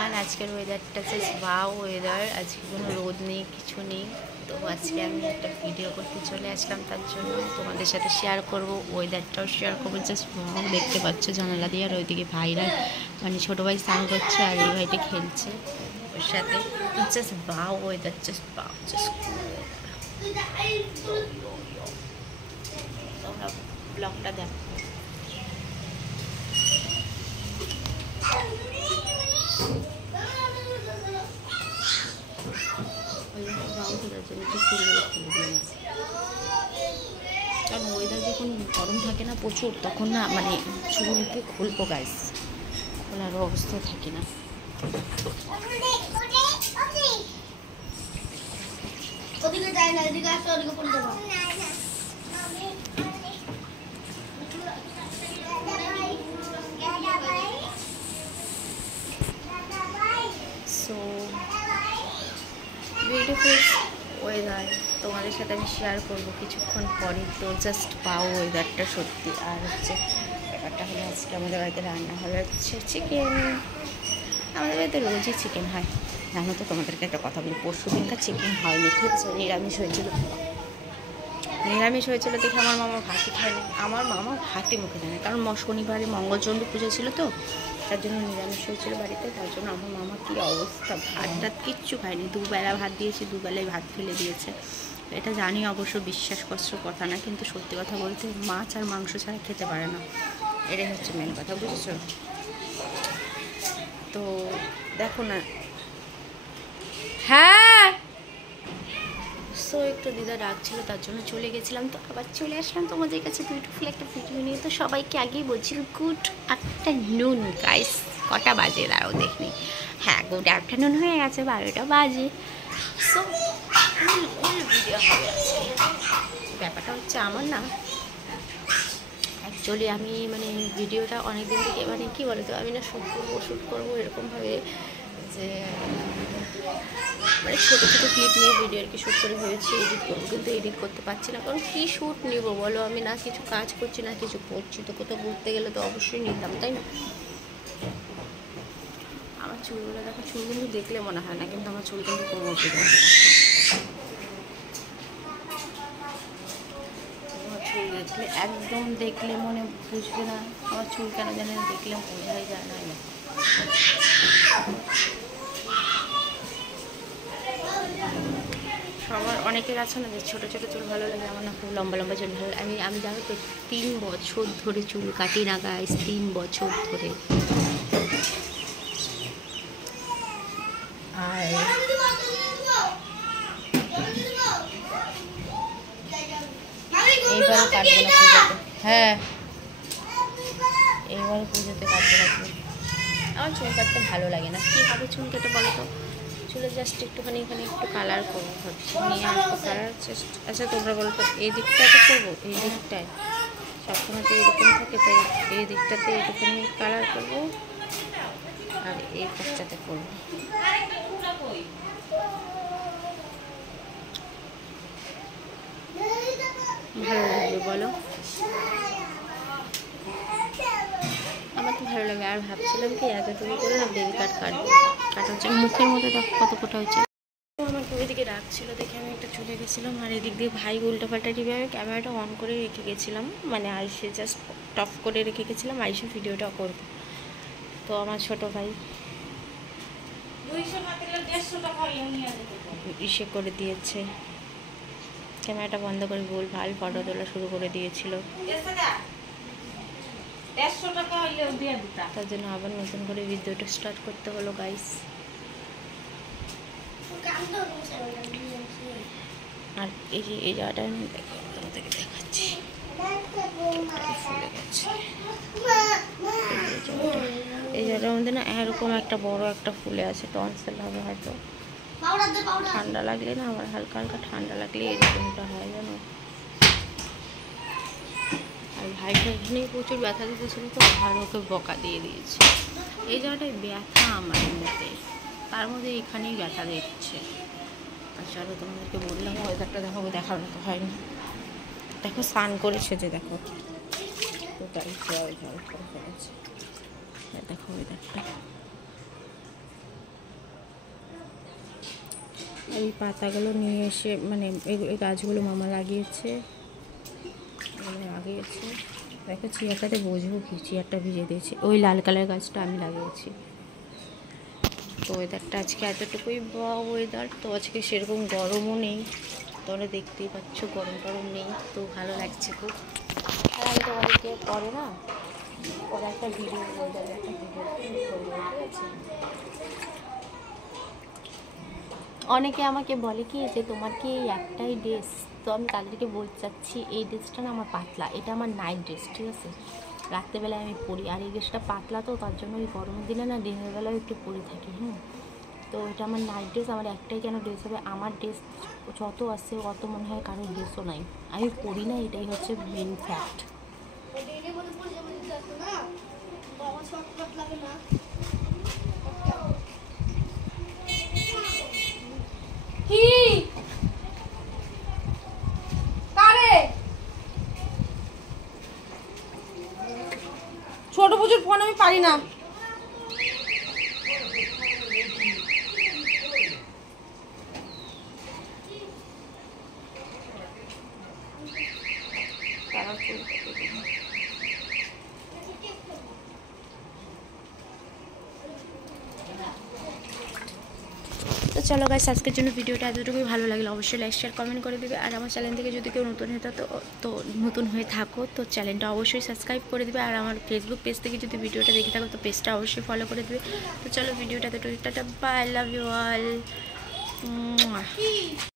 Everyone, আজকের ওয়েদারটা just wow weather. আজকে কোনো রোদ নেই, কিছু নেই। তো আজকে আমি একটা ভিডিও করতে চলে আসলাম, তার জন্য তোমাদের সাথে শেয়ার করব, ওয়েদারটাও শেয়ার করবো। জাস্ট ওয়াও, দেখতে পাচ্ছ জানালা দিয়ে। আর ওইদিকে ভাইরা মানে ছোটো ভাই স্নান করছে আর এই ভাইটা খেলছে ওর সাথে। Just wow weather, just wow, just তোমরা ব্লগটা দেখো। কারণ ওয়েদার যখন গরম থাকে না প্রচুর, তখন না মানে চুলকে খুলবো গাইস, খোলার অবস্থায় থাকি না। সো বিউটিফুল ওয়েদার তোমাদের সাথে আমি শেয়ার করবো কিছুক্ষণ পরে। তো জাস্ট পাও ওয়েদারটা সত্যি। আর হচ্ছে ব্যাপারটা হলো, আজকে আমাদের বাড়িতে রান্না হলো হচ্ছে চিকেন। আমাদের বাড়িতে রোজই চিকেন হয়, জানো তো। তোমাদেরকে একটা কথা বলি, পরশু দিনকার চিকেন হয়নি, ঠিক আছে, নিরামিষ হয়েছিল। নিরামিষ হয়েছিল দেখে আমার মামা ভাতই খায়নি। আমার মামা ভাতই মুখে দেয় না, কারণ শনিবারে মঙ্গলচণ্ডী পুজো ছিল তো, তার জন্য নিরামিষ হয়েছিল বাড়িতে। তার জন্য আমার মামা কী অবস্থা, ভাত টাত কিচ্ছু খায়নি। দুবেলা ভাত দিয়েছে, দুবেলায় ভাত ফেলে দিয়েছে। এটা জানি অবশ্য বিশ্বাস কষ্ট কথা না, কিন্তু সত্যি কথা বলতে মাছ আর মাংস ছাড়া খেতে পারে না, এটাই হচ্ছে মেন কথা, বুঝেছো? তো দেখো না, হ্যাঁ। সো একটু দিদা ডাকছিল, তার জন্য চলে গেছিলাম। তো আবার চলে আসলাম তোমাদের কাছে বিউটিফুল একটা ভিডিও নিয়ে। তো সবাইকে আগেই বলছিল গুড আফটারনুন গাইস। কটা বাজে দাঁড়াও দেখনি, হ্যাঁ গুড আফটারনুন হয়ে গেছে, 12টা বাজে। সো ভিডিও হবে আজকে। ব্যাপারটা হচ্ছে আমার না, অ্যাকচুয়ালি আমি মানে ভিডিওটা অনেক দিন থেকে মানে কী বলো তো, আমি না শ্যুট করবো এরকমভাবে যে মানে ছোটো ছোটো ক্লিপ নিয়ে ভিডিও আর কি শ্যুট করে ভেবেছি এডিট করবো, কিন্তু এডিট করতে পারছি না। কারণ কী শ্যুট নিব বলো, আমি না কিছু কাজ করছি না কিছু করছি। তো কোথাও ঘুরতে গেলে তো অবশ্যই নিতাম, তাই না? আমার চুলগুলো দেখো, চুল কিন্তু দেখলে মনে হয় না, কিন্তু আমার চুল কিন্তু কোমর দিকে। চুল দেখলে একদম দেখলে মনে বুঝবে না আমার চুল কেন জানে না, দেখলে বোঝাই যায় না। সবার অনেকের আছে না যে ছোটো ছোটো চুল ভালো লাগে, আমার না খুব লম্বা লম্বা চুল ভালো লাগে। আমি জানো তো 3 বছর ধরে চুল কাটি না গাইস, 3 বছর ধরে। আর এইবারও কাটবো না পুজোতে, হ্যাঁ এইবারও পুজোতে কাটবো না। আমার চুল কাটতে ভালো লাগে না, কীভাবে চুল কেটে বলো তো? চুলে জাস্ট একটুখানি এখানে একটু কালার করবো ভাবছি, নিয়ে আসবো কালার জাস্ট। আচ্ছা তোমরা বলো তো, এই দিকটাতে করবো, এই দিকটায় সবসময় তো এরকম থাকে, তাই এই দিকটাতে একটুখানি কালার করবো আর এই পাশটাতে করবো। ভালো লাগবে বলো? আমার তো ভালো লাগে। আর ভাবছিলাম কি এতটুকু করে না বেবি কাটবো। কাটা হচ্ছে মুখের মধ্যে দেখো কত কোটা হচ্ছে। আমাকে ওইদিকে রাখছিল দেখে আমি একটা চলে গেছিলাম। আর এদিক দিয়ে ভাই উল্টোপাল্টা টিভিভাবে ক্যামেরাটা অন করে রেখে গেছিলাম, মানে আইসে জাস্ট টপ করে রেখে গেছিলাম, আইসে ভিডিওটা করবো। তো আমার ছোট ভাই ইসে করে দিয়েছে, ক্যামেরাটা বন্ধ করে ভুল ভাল ফটো তোলা শুরু করে দিয়েছিল। তার জন্য আবার নতুন করে ভিডিওটা স্টার্ট করতে হলো গাইস। আর এই যে এই জায়গাটা আমি তোমাদেরকে দেখাচ্ছি, ফুলে গেছে। এই জায়গাটার মধ্যে না এরকম একটা বড় একটা ফুলে আছে, টনসিল হবে হয়তো। ঠান্ডা লাগলে না, আমার হালকা হালকা ঠান্ডা লাগলে এরকমটা হয় জানো। আর ভাইটা এখানেই প্রচুর ব্যথা দিতেছিল, তো আর ওকে বকা দিয়ে দিয়েছে। এই জায়গাটায় ব্যথা আমার মধ্যে, তার মধ্যে এখানেই ব্যথা দিচ্ছে। আর চলো তোমাদেরকে বললাম ওয়েদারটা দেখাবো, দেখানো তো হয়নি। দেখো স্নান করেছে যে, দেখো টোটাল জল জল করে ফেলেছে। দেখো ওয়েদারটা এই পাতাগুলো নিয়ে এসে মানে এই গাছগুলো মামা লাগিয়েছে দেখো। চেয়ারটাতে বসবো কি, চেয়ারটা ভিজে দিয়েছে। ওই লাল কালার গাছটা আমি লাগিয়েছি। তো ওয়েদারটা আজকে এতটুকুই ওয়েদার। তো আজকে সেরকম গরমও নেই, তোমরা দেখতেই পাচ্ছ গরম নেই, তো ভালো লাগছে খুব। আর আমি তোমাদেরকে পরে না পরে একটা ভিডিও ওয়েদারের একটা ভিডিও করবো, ঠিক আছে? অনেকে আমাকে বলে কি যে তোমার কি এই একটাই ড্রেস, তো আমি তাদেরকে বলতে চাচ্ছি এই ড্রেসটা না আমার পাতলা, এটা আমার নাইট ড্রেস, ঠিক আছে? রাত্রেবেলায় আমি পরি, আর এই ড্রেসটা পাতলা, তো তার জন্য ওই গরমের দিনে না দিনের বেলায় একটু পরে থাকি। তো এটা আমার নাইট ড্রেস, আমার একটাই কেন ড্রেস হবে? আমার ড্রেস যত আছে অত মনে হয় কারোর ড্রেসও নাই, আমি পরি না, এটাই হচ্ছে মেন ফ্যাক্ট। ছোট পুজোর ফোন আমি পারি না। তো চলো গাইস, আজকের জন্য ভিডিওটা এতটুকুই। ভালো লাগলে অবশ্যই লাইক শেয়ার কমেন্ট করে দেবে। আর আমার চ্যানেল থেকে যদি কেউ নতুন হয়ে থাকো তো চ্যানেলটা অবশ্যই সাবস্ক্রাইব করে দেবে। আর আমার ফেসবুক পেজ থেকে যদি ভিডিওটা দেখে থাকো তো পেজটা অবশ্যই ফলো করে দেবে। তো চলো ভিডিওটা এতটুকু, tata, bye, love you all.